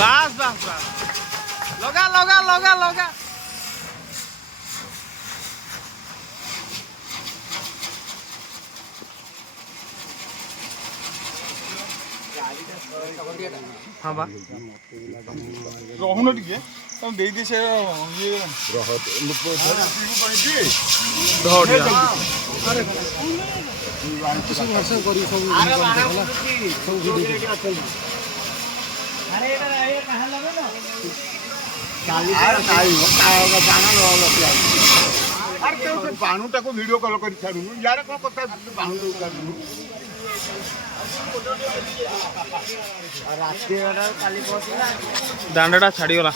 বাস বাস বাস লগা লগা লগা লগা हाँ बा ରହୁନ ଟିକେ ତମେ ଦେଇଦିଏ ସେ ଇଏ ବାଣୁଟାକୁ ଭିଡିଓ କଲ୍ କରି ଛାଡୁନୁ ୟାର କଣ କଥା ବାଣୁ ଛାଡୁନୁ ଦାଣ୍ଡଟା ଛାଡ଼ିଗଲା।